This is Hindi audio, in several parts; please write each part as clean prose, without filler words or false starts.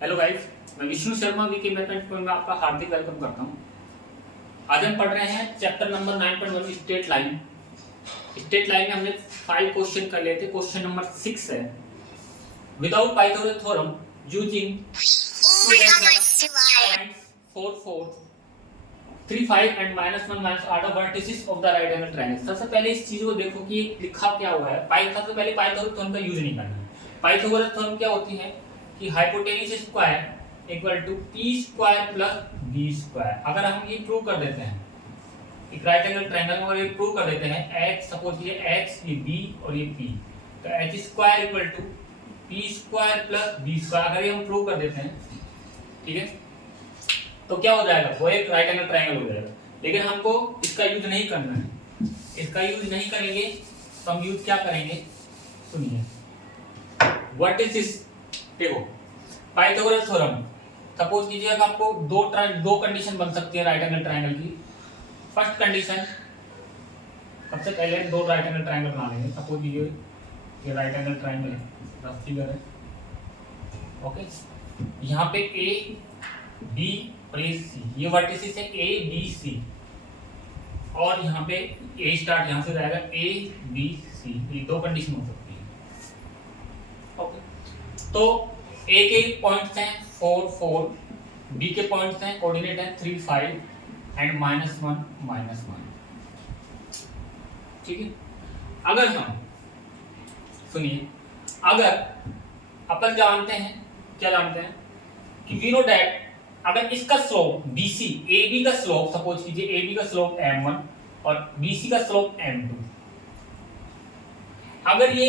हेलो गाइस, मैं विष्णु शर्मा वीके मैथमेटिक्स में आपका हार्दिक वेलकम करता हूं। आज हम पढ़ रहे हैं chapter number 9.1 straight line. Straight line में हमने 5 क्वेश्चन कर लिए थे। क्वेश्चन नंबर 6 है, without Pythagoras theorem using 4 4 3 5 and -1 are the vertices of the right angle triangle. सबसे पहले इस चीज को देखो कि लिखा क्या हुआ है। सबसे पहले पाइथागोरस थ्योरम का यूज नहीं करना है। पाइथागोरस थ्योरम क्या होती है कि hypotenuse square equal to P square plus B square. अगर हम ये प्रूव कर देते हैं एक राइट एंगल ट्रायंगल में, और ये प्रूव कर देते हैं एच, सपोज ये एच, ये बी और ये पी, तो H square equal to P square plus B square. अगर ये हम प्रूव कर देते हैं, ठीक है, तो क्या हो जाएगा, वो एक राइट एंगल ट्रायंगल हो जाएगा। लेकिन हमको इसका यूज नहीं करना है। इसका यूज नहीं करेंगे तो हम यूज क्या करेंगे, सुनिए। What is this? देखो, पाइथागोरस थ्योरम, सपोज कीजिए आपको दो कंडीशन बन सकती है राइट एंगल ट्रायंगल की। फर्स्ट कंडीशन, सबसे पहले दो राइट एंगल ट्रायंगल बना लेंगे। सपोज ये राइट एंगल ट्रायंगल है, रफ फिगर है, ओके। यहाँ पे ए बी और ये सी, ये वर्टिसेस है ए बी सी, और यहाँ पे ए स्टार्ट यहाँ से जाएगा ए बी सी। ये दो कंडीशन हो सकती है, ओके। तो ए के पॉइंट्स हैं 4 4, बी के पॉइंट्स हैं, कोऑर्डिनेट हैं 3 5 एंड -1 ठीक है। अगर हम, सुनिए, अगर अपन जानते हैं, क्या जानते हैं कि वी नो दैट अगर इसका स्लोप BC, AB का स्लोप, सपोज कीजिए AB का स्लोप m1 और BC का स्लोप m2, अगर ये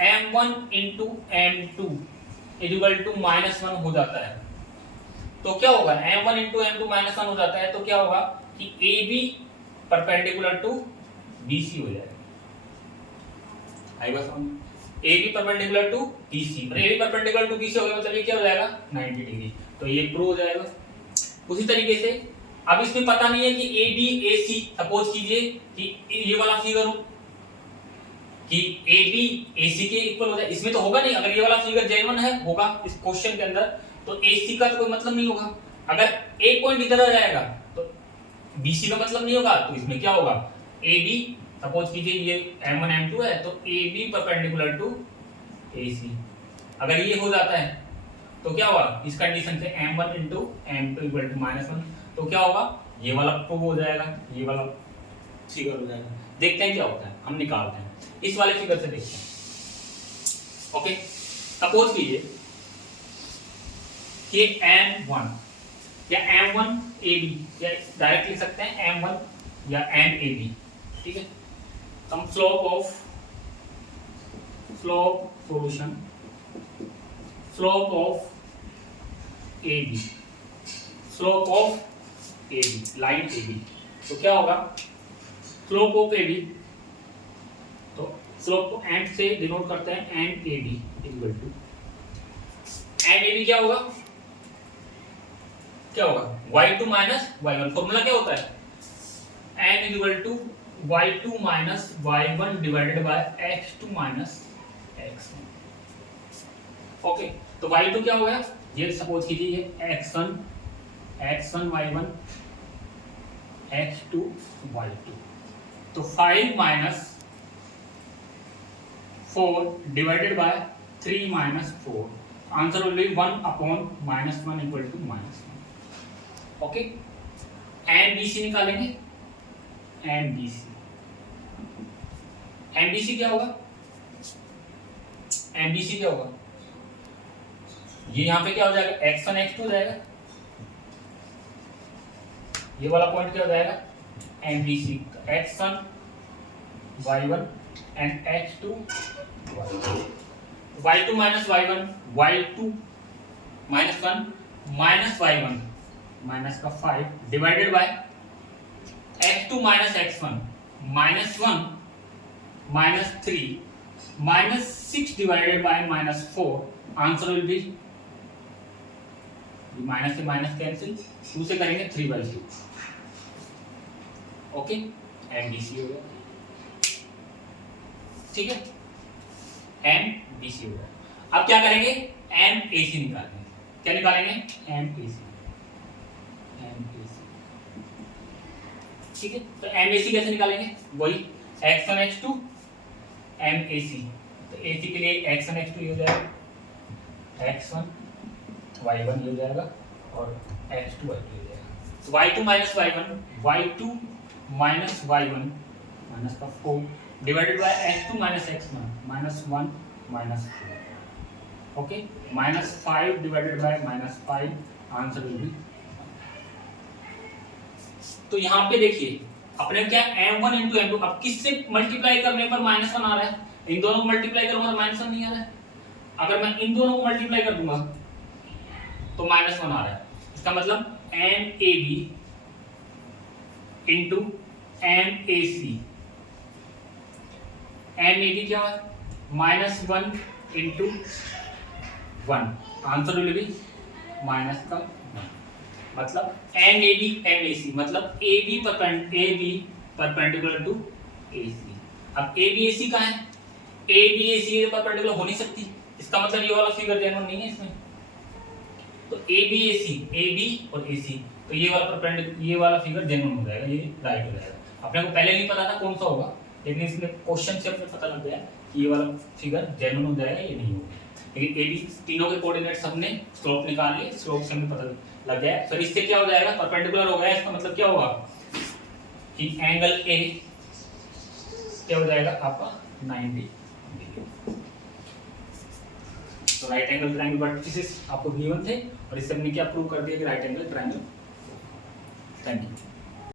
m1 into m2 equal to -1 हो जाता है, तो क्या होगा, m1 इंटू m2 -1 हो जाता है, तो क्या होगा कि AB परपेंडिकुलर टू BC हो जाएगा। आई बात समझ? AB परपेंडिकुलर टू BC, और AB परपेंडिकुलर टू BC हो गया, मतलब ये क्या हो जाएगा 90 डिग्री। तो ये प्रूव हो जाएगा। उसी तरीके से अब इसमें पता नहीं है कि AB AC, सपोज कीजिए कि ये वाला फिगर हो कि AB AC के इक्वल हो जाए, इसमें तो होगा नहीं। अगर ये वाला फिगर जेन्युइन है होगा इस क्वेश्चन के अंदर, तो AC का तो कोई मतलब नहीं होगा। अगर एक पॉइंट इधर आ जाएगा तो BC का मतलब नहीं होगा, तो इसमें क्या होगा, AB, सपोज कीजिए ये m1 m2 है, तो AB परपेंडिकुलर टू AC। अगर ये हो जाता है तो क्या होगा, इस कंडीशन से m1 into m2 equal to -1, तो क्या होगा, ये वाला प्रूव हो जाएगा, ये वाला फिगर हो जाएगा। देखते हैं क्या होता है, हम निकालते हैं इस वाले फिगर से, देखते हैं, ओके। सपोज कीजिए कि m1 या m1 AB, या डायरेक्ट लिख सकते हैं m1 या m AB, ठीक है। हम slope solution, slope of AB, slope of AB, line AB, तो क्या होगा, स्लोप ऑफ AB, तो स्लोप को एंड से डिनोट करते हैं, and AB equal to, and AB क्या होगा, y2 माइनस y1। फॉर्मूला क्या होता है, n equal to y2 minus y1 divided by x2 minus x1, okay. तो y2 क्या हो गया, ये सपोज कीजिए ये x1 y1 x2 y2, तो 5 minus 4 divided by 3 minus 4, answer will be 1 upon -1 equal to -1, okay. And BC निकालेंगे, एंड BC क्या होगा, एंड BC क्या होगा, ये यहाँ पे क्या हो जाएगा, x1 x2 हो जाएगा, ये वाला पॉइंट क्या हो जाएगा, and BC x1 y1 and x2 y2 minus y1, y2 minus 1 minus y1 minus का 5 divided by x2 minus x1 -1 minus 3 minus 6 divided by -4, answer will be, minus से माइनस कैंसिल, 2 से करेंगे 3/2, ओके। एंड BC हो गया, ठीक है, एंड BC हो गया। अब क्या करेंगे, एम ए सी निकालेंगे। क्या निकालेंगे? एम ए सी। ठीक है, तो एम ए सी कैसे निकालेंगे? वही x1 x2 एम ए सी। तो ए सी के लिए x1 x2 ये हो जाएगा x1 y1 ये हो जाएगा और x2 y2 ये हो जाएगा। तो y2 माइनस y1 माइनस का 4 divided by x2 minus x1 minus 1 minus 4। Okay, minus 5 divided by minus 5, answer will B. तो यहाँ पे देखिए अपने क्या m1 इंटू m2, अब किससे मल्टीप्लाई करने पर माइनस 1 आ रहा है? इन दोनों को मल्टीप्लाई करूंगा तो माइनस 1 नहीं आ रहा है। अगर मैं इन दोनों को मल्टीप्लाई कर दूंगा तो माइनस 1 आ रहा है। इसका मतलब M A B into M A C. M A B क्या है? Minus 1 into 1, answer will be minus का 1। मतलब M A B M A C, मतलब A B perpendicular to A C. अब ए बी ए सी कहाँ है? A B A C perpendicular हो नहीं सकती, इसका मतलब ये वाला फिगर जेन्युइन नहीं है इसमें। तो A B A C, A B और ए सी, तो ये वाला परपेंडिकुलर, ये वाला फिगर जेन्युइन हो जाएगा, ये राइट हो जाएगा। अपने को पहले नहीं पता था कौन सा होगा, लेकिन इसमें क्वेश्चन से अपने पता लग गया कि ये वाला फिगर जेन्युइन हो जाएगा, ये नहीं होगा। लेकिन ए बी तीनों के कोऑर्डिनेट्स हमने स्लोप निकाल लिए, स्लोप से हमें पता लग गया। फिर इससे क्या हो जाएगा? परपेंडिकुलर हो गया, इसका मतलब क्या होगा कि एंगल ए क्या हो जाएगा आपका 90 डिग्री। तो राइट एंगल ट्रायंगल वर्टिसेस आपको गिवन थे और इससे हमने क्या प्रूव कर दिया कि right angle triangle. Thank you.